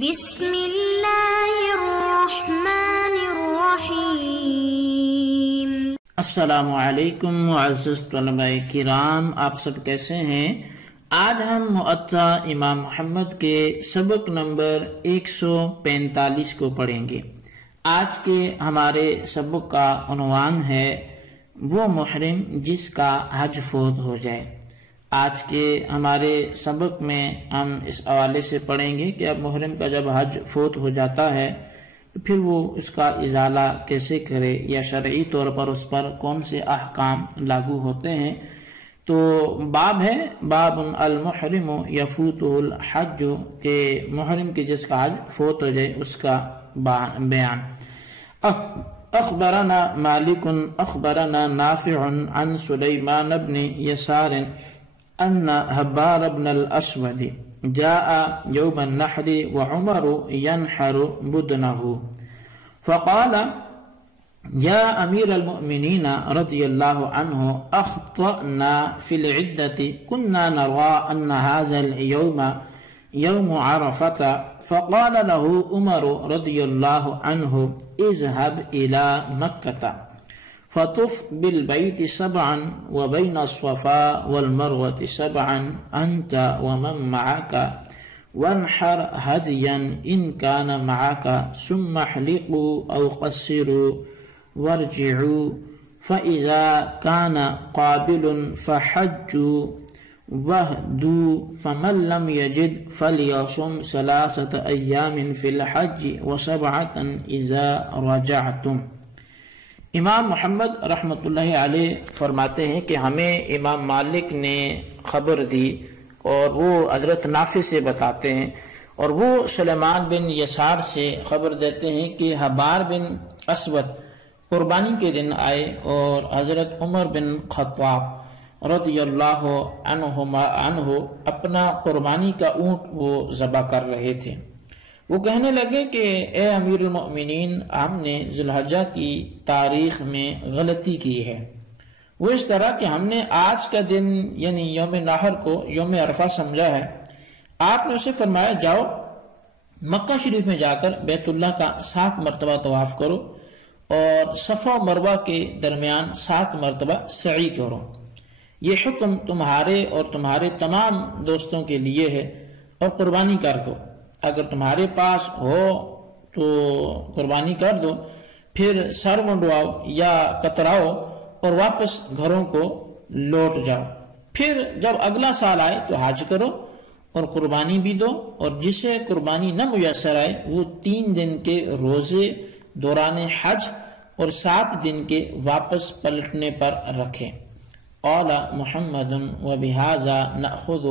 بسم اللہ الرحمن الرحیم۔ السلام علیکم معزز طلباء کرام، آپ سب کیسے ہیں؟ آج ہم موطا امام محمد کے سبق نمبر 145 کو پڑھیں گے۔ آج کے ہمارے سبق کا عنوان ہے وہ محرم جس کا حج فوت ہو جائے۔ آج کے ہمارے سبق میں ہم اس حوالے سے پڑھیں گے کہ اب محرم کا جب حج فوت ہو جاتا ہے تو پھر وہ اس کا ازالہ کیسے کرے یا شرعی طور پر اس پر کون سے احکام لاگو ہوتے ہیں۔ تو باب ہے باب المحرم یفوتہ الحج، کہ محرم کے جس کا حج فوت ہو جائے اس کا بیان۔ اخبرنا مالک اخبرنا نافع عن سلیمان بن یسار ان حبار بن الاسود جاء يوم النحر وعمر ينحر بدنه فقال يا امير المؤمنين رضي الله عنه اخطأنا في العدة كنا نرى ان هذا اليوم يوم عرفة فقال له عمر رضي الله عنه اذهب الى مكة فطف بالبيت 7 وبين الصفا والمروة 7 أنت ومن معك وانحر هديا إن كان معك ثم احلقوا أو قصروا وارجعوا فإذا كان قابل فحجوا واهدوا فمن لم يجد فليصم 3 أيام في الحج و7 إذا رجعتم۔ امام محمد رحمۃ اللہ علیہ فرماتے ہیں کہ ہمیں امام مالک نے خبر دی اور وہ حضرت نافع سے بتاتے ہیں، اور وہ سلیمان بن یسار سے خبر دیتے ہیں کہ حبار بن اسود قربانی کے دن آئے اور حضرت عمر بن خطاب رضی اللہ عنہ اپنا قربانی کا اونٹ وہ ذبح کر رہے تھے۔ وہ کہنے لگے کہ اے امیر المؤمنین، ہم نے ذی الحجہ کی تاریخ میں غلطی کی ہے۔ وہ اس طرح کہ ہم نے آج کا دن یعنی یوم نحر کو یوم عرفہ سمجھا ہے۔ آپ نے اسے فرمایا جاؤ مکہ شریف میں جا کر بیت اللہ کا 7 مرتبہ طواف کرو اور صفا و مروہ کے درمیان 7 مرتبہ سعی کرو۔ یہ حکم تمہارے اور تمہارے تمام دوستوں کے لیے ہے، اور قربانی کر دو۔ اگر تمہارے پاس ہو تو قربانی کر دو، پھر سر منڈواؤ یا کتراؤ اور واپس گھروں کو لوٹ جاؤ۔ پھر جب اگلا سال آئے تو حج کرو اور قربانی بھی دو، اور جسے قربانی نہ میسر آئے وہ 3 دن کے روزے دوران حج اور 7 دن کے واپس پلٹنے پر رکھے۔ قال محمد وبهذا نأخذ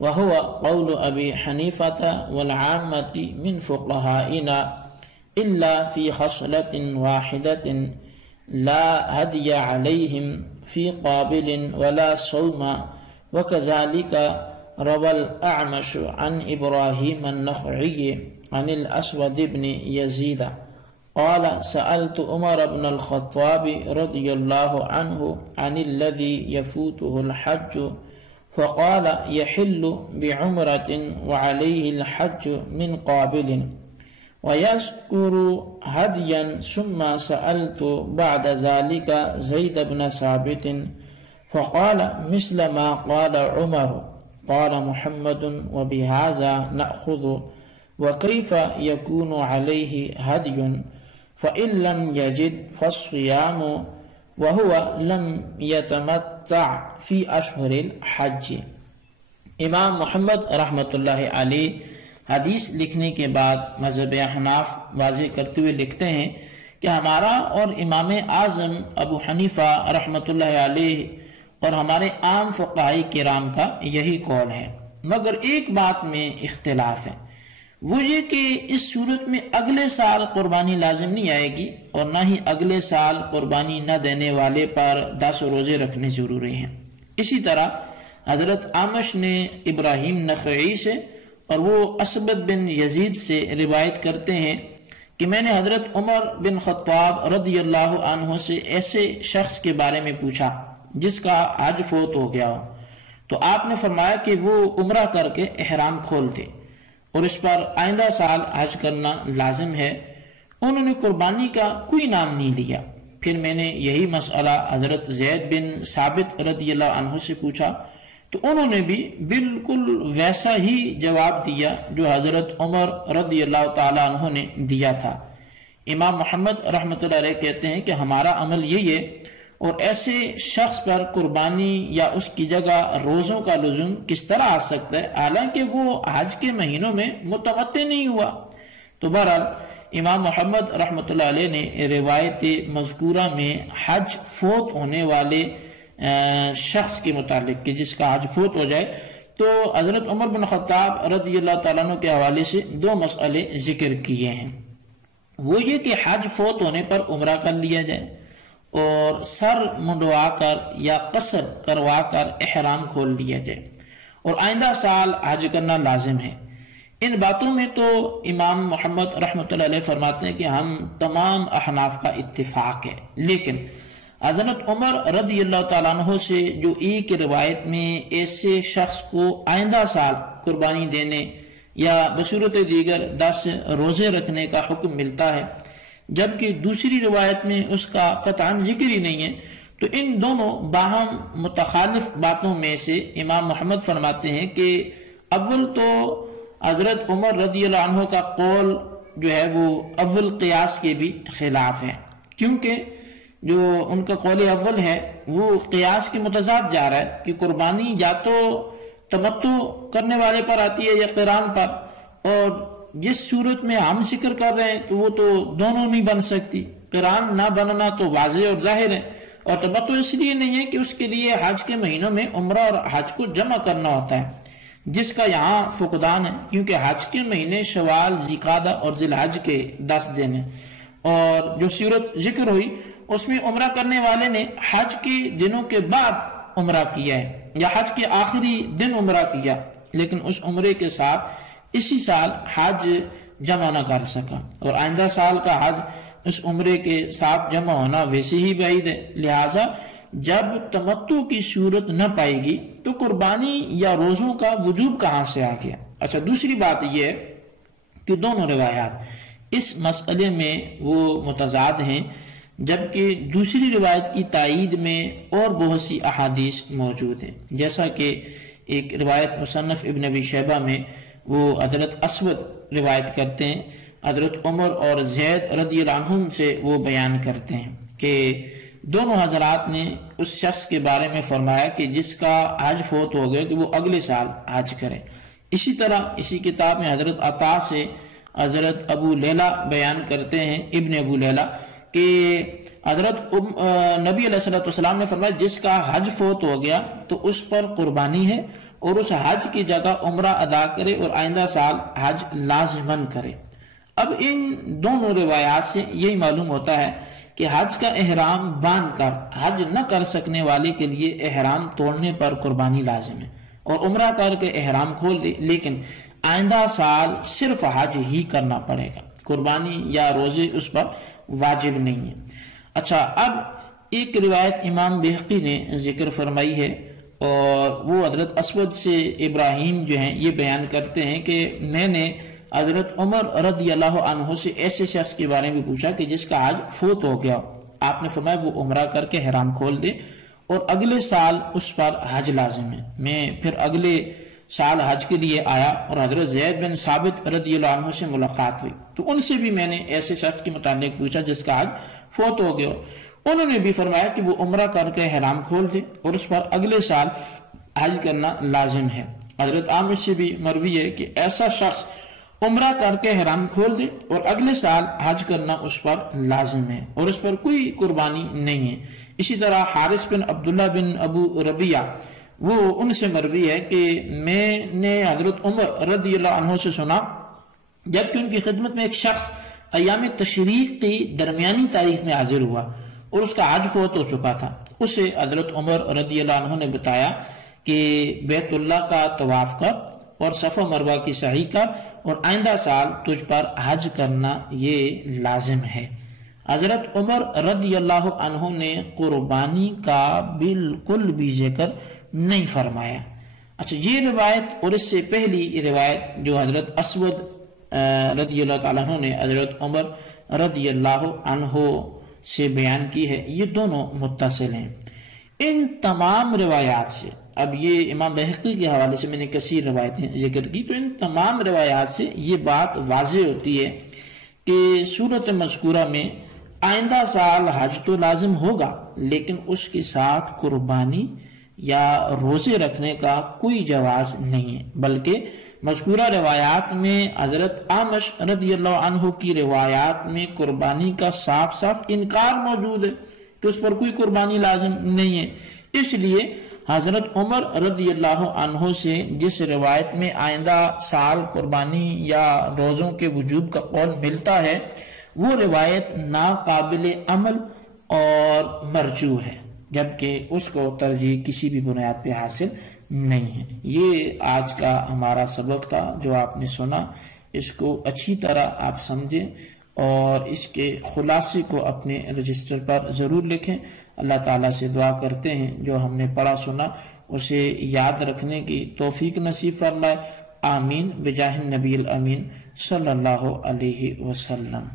وهو قول أبي حنيفة والعامة من فقهائنا إلا في خصلة واحدة لا هدي عليهم في قابل ولا صوم، وكذلك روى الأعمش عن إبراهيم النخعي عن الأسود بن يزيد قال سألت عمر بن الخطاب رضي الله عنه عن الذي يفوته الحج فقال يحل بعمرة وعليه الحج من قابل ويذكر هديا، ثم سألت بعد ذلك زيد بن ثابت فقال مثل ما قال عمر۔ قال محمد وبهذا نأخذ وكيف يكون عليه هدي فإن لم يجد فالصيام وهو لم يتمتع في أشهر الحج۔ امام محمد رحمۃ اللہ علیہ حدیث لکھنے کے بعد مذہب احناف واضح کرتے ہوئے لکھتے ہیں کہ ہمارا اور امام اعظم ابو حنیفہ رحمۃ اللہ علیہ اور ہمارے عام فقہاء کرام کا یہی قول ہے، مگر ایک بات میں اختلاف ہے، وہ یہ کہ اس صورت میں اگلے سال قربانی لازم نہیں آئے گی، اور نہ ہی اگلے سال قربانی نہ دینے والے پر 10 روزے رکھنے ضروری ہیں۔ اسی طرح حضرت عامش نے ابراہیم نخعی سے اور وہ اسود بن یزید سے روایت کرتے ہیں کہ میں نے حضرت عمر بن خطاب رضی اللہ عنہ سے ایسے شخص کے بارے میں پوچھا جس کا حج فوت ہو گیا ہو، تو آپ نے فرمایا کہ وہ عمرہ کر کے احرام کھول دے اور اس پر آئندہ سال حج کرنا لازم ہے، انہوں نے قربانی کا کوئی نام نہیں لیا۔ پھر میں نے یہی مسئلہ حضرت زید بن ثابت رضی اللہ عنہ سے پوچھا تو انہوں نے بھی بالکل ویسا ہی جواب دیا جو حضرت عمر رضی اللہ تعالیٰ عنہ نے دیا تھا۔ امام محمد رحمۃ اللہ علیہ کہتے ہیں کہ ہمارا عمل یہی ہے، اور ایسے شخص پر قربانی یا اس کی جگہ روزوں کا لزوم کس طرح آ سکتا ہے حالانکہ وہ حج کے مہینوں میں متمتع نہیں ہوا۔ تو بہرحال امام محمد رحمۃ اللہ علیہ نے روایت مذکورہ میں حج فوت ہونے والے شخص کے متعلق کہ جس کا حج فوت ہو جائے تو حضرت عمر بن خطاب رضی اللہ تعالیٰ عنہ کے حوالے سے دو مسئلے ذکر کیے ہیں۔ وہ یہ کہ حج فوت ہونے پر عمرہ کر لیا جائے اور سر منڈوا کر یا قصر کروا کر احرام کھول لیا جائے، اور آئندہ سال حج کرنا لازم ہے۔ ان باتوں میں تو امام محمد رحمۃ اللہ علیہ فرماتے ہیں کہ ہم تمام احناف کا اتفاق ہے، لیکن حضرت عمر رضی اللہ تعالیٰ عنہ سے جو ایک روایت میں ایسے شخص کو آئندہ سال قربانی دینے یا بصورت دیگر 10 روزے رکھنے کا حکم ملتا ہے، جبکہ دوسری روایت میں اس کا قطعاً ذکر ہی نہیں ہے، تو ان دونوں باہم متخالف باتوں میں سے امام محمد فرماتے ہیں کہ اول تو حضرت عمر رضی اللہ عنہ کا قول جو ہے وہ اول قیاس کے بھی خلاف ہے، کیونکہ جو ان کا قول اول ہے وہ قیاس کے متضاد جا رہا ہے کہ قربانی یا تو تمتع کرنے والے پر آتی ہے یا قران پر، اور جس صورت میں ہم ذکر کر رہے ہیں تو وہ تو دونوں نہیں بن سکتی، قران نہ بننا تو واضح اور ظاہر ہے، اور تمتع اس لیے نہیں ہے کہ اس کے لیے حج کے مہینوں میں عمرہ اور حج کو جمع کرنا ہوتا ہے، جس کا یہاں فقدان ہے، کیونکہ حج کے مہینے شوال، ذوالقعدہ اور ذی الحج کے 10 دن ہیں، اور جو صورت ذکر ہوئی اس میں عمرہ کرنے والے نے حج کے دنوں کے بعد عمرہ کیا ہے یا حج کے آخری دن عمرہ کیا، لیکن اس عمرے کے ساتھ اسی سال حج جمع نہ کر سکا، اور آئندہ سال کا حج اس عمرے کے ساتھ جمع ہونا ویسے ہی بعید ہے، لہٰذا جب تمتع کی صورت نہ پائے گی تو قربانی یا روزوں کا وجوب کہاں سے آ گیا۔ اچھا، دوسری بات یہ ہے کہ دونوں روایات اس مسئلے میں وہ متضاد ہیں، جبکہ دوسری روایت کی تائید میں اور بہت سی احادیث موجود ہیں، جیسا کہ ایک روایت مصنف ابن ابی شیبہ میں وہ حضرت اسود روایت کرتے ہیں، حضرت عمر اور زید رضی اللہ عنہم سے وہ بیان کرتے ہیں کہ دونوں حضرات نے اس شخص کے بارے میں فرمایا کہ جس کا حج فوت ہو گیا کہ وہ اگلے سال حج کرے۔ اسی طرح اسی کتاب میں حضرت عطا سے حضرت ابو لیلہ بیان کرتے ہیں، ابن ابو لیلہ، کہ حضرت نبی علیہ السلام نے فرمایا جس کا حج فوت ہو گیا تو اس پر قربانی ہے، اور اس حج کی جگہ عمرہ ادا کرے اور آئندہ سال حج لازماً کرے۔ اب ان دونوں روایات سے یہی معلوم ہوتا ہے کہ حج کا احرام باندھ کر حج نہ کر سکنے والے کے لیے احرام توڑنے پر قربانی لازم ہے، اور عمرہ کر کے احرام کھول دے، لیکن آئندہ سال صرف حج ہی کرنا پڑے گا، قربانی یا روزے اس پر واجب نہیں ہے۔ اچھا، اب ایک روایت امام بہقی نے ذکر فرمائی ہے، اور وہ حضرت اسود سے ابراہیم جو ہیں یہ بیان کرتے ہیں کہ میں نے حضرت عمر رضی اللہ عنہ سے ایسے شخص کے بارے میں پوچھا کہ جس کا حج فوت ہو گیا، آپ نے فرمایا وہ عمرہ کر کے احرام کھول دے اور اگلے سال اس پر حج لازم ہے۔ میں پھر اگلے سال حج کے لیے آیا اور حضرت زید بن ثابت رضی اللہ عنہ سے ملاقات ہوئی، تو ان سے بھی میں نے ایسے شخص کے متعلق پوچھا جس کا حج فوت ہو گیا، انہوں نے بھی فرمایا کہ وہ عمرہ کر کے احرام کھول دے اور اس پر اگلے سال حج کرنا لازم ہے۔ حضرت عامر سے بھی مروی ہے کہ ایسا شخص عمرہ کر کے احرام کھول دے اور اگلے سال حج کرنا اس پر لازم ہے اور اس پر کوئی قربانی نہیں ہے۔ اسی طرح حارث بن عبداللہ بن ابو ربیعہ، وہ ان سے مروی ہے کہ میں نے حضرت عمر رضی اللہ عنہ سے سنا جبکہ ان کی خدمت میں ایک شخص ایام تشریق کی درمیانی تاریخ میں حاضر ہوا اور اس کا حج فوت ہو چکا تھا، اسے حضرت عمر رضی اللہ عنہ نے بتایا کہ بیت اللہ کا طواف کر اور صفا مروہ کی سعی کر اور آئندہ سال تجھ پر حج کرنا یہ لازم ہے۔ حضرت عمر رضی اللہ عنہ نے قربانی کا بالکل بھی ذکر نہیں فرمایا۔ اچھا یہ روایت اور اس سے پہلی روایت جو حضرت اسود رضی اللہ تعالیٰ عنہ نے حضرت عمر رضی اللہ عنہ سے بیان کی ہے، یہ دونوں متصل ہیں۔ ان تمام روایات سے، اب یہ امام بہقی کے حوالے سے میں نے کثیر روایتیں ذکر کی، تو ان تمام روایات سے یہ بات واضح ہوتی ہے کہ صورت مذکورہ میں آئندہ سال حج تو لازم ہوگا، لیکن اس کے ساتھ قربانی یا روزے رکھنے کا کوئی جواز نہیں ہے، بلکہ مذکورہ روایات میں حضرت اعمش رضی اللہ عنہ کی روایات میں قربانی کا صاف صاف انکار موجود ہے کہ اس پر کوئی قربانی لازم نہیں ہے۔ اس لیے حضرت عمر رضی اللہ عنہ سے جس روایت میں آئندہ سال قربانی یا روزوں کے وجوب کا قول ملتا ہے، وہ روایت ناقابل عمل اور مرجوح ہے، جبکہ اس کو ترجیح کسی بھی بنیاد پہ حاصل نہیں ہے۔ یہ آج کا ہمارا سبق تھا جو آپ نے سنا، اس کو اچھی طرح آپ سمجھیں اور اس کے خلاصے کو اپنے رجسٹر پر ضرور لکھیں۔ اللہ تعالیٰ سے دعا کرتے ہیں جو ہم نے پڑھا سنا اسے یاد رکھنے کی توفیق نصیب فرمائے، آمین بجاہ النبی الامین صلی اللہ علیہ وسلم۔